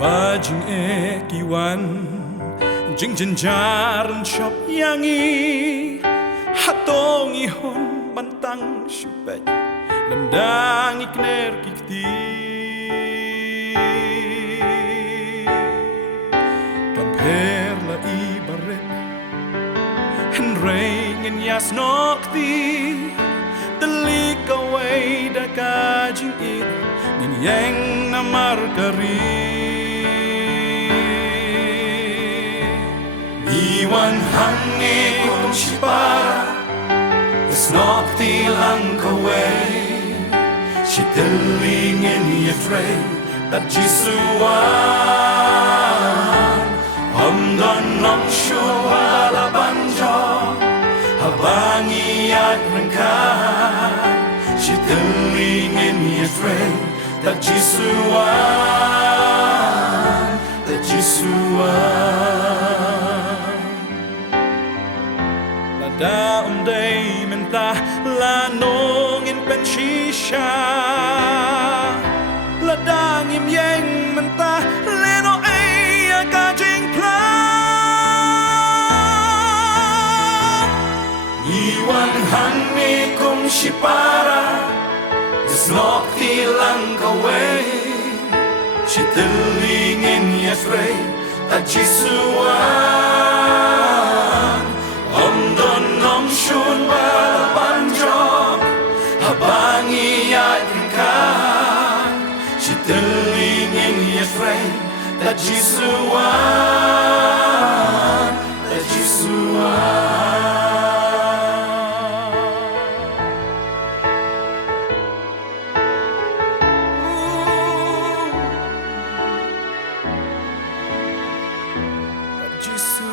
Pajing ekiwan jing jenjaran shop yangi hatong ihon bantang syupet landang ikner kikti kamper la ibaret henreng yas nokti delik away da kajing it yang namarkari Iwan hangi kung sipara Isnokti lang kaway Sitilingin yafray Dat jisuan Hamdan nam syuhala banjo Habangi at rengkan Sitilingin yafray Dat jisuan Dat jisuan Daom day menta lanongin pensisya Ladangim yang menta leno ay kajing plan Iwan hangi kung sipara Isnokti lang kaway Sitilingin yasray Tajisuan Omdon nom shun balabanjok Habangi at rengkan Sitilingin yasray Tajisuan Tajisuan Tajisuan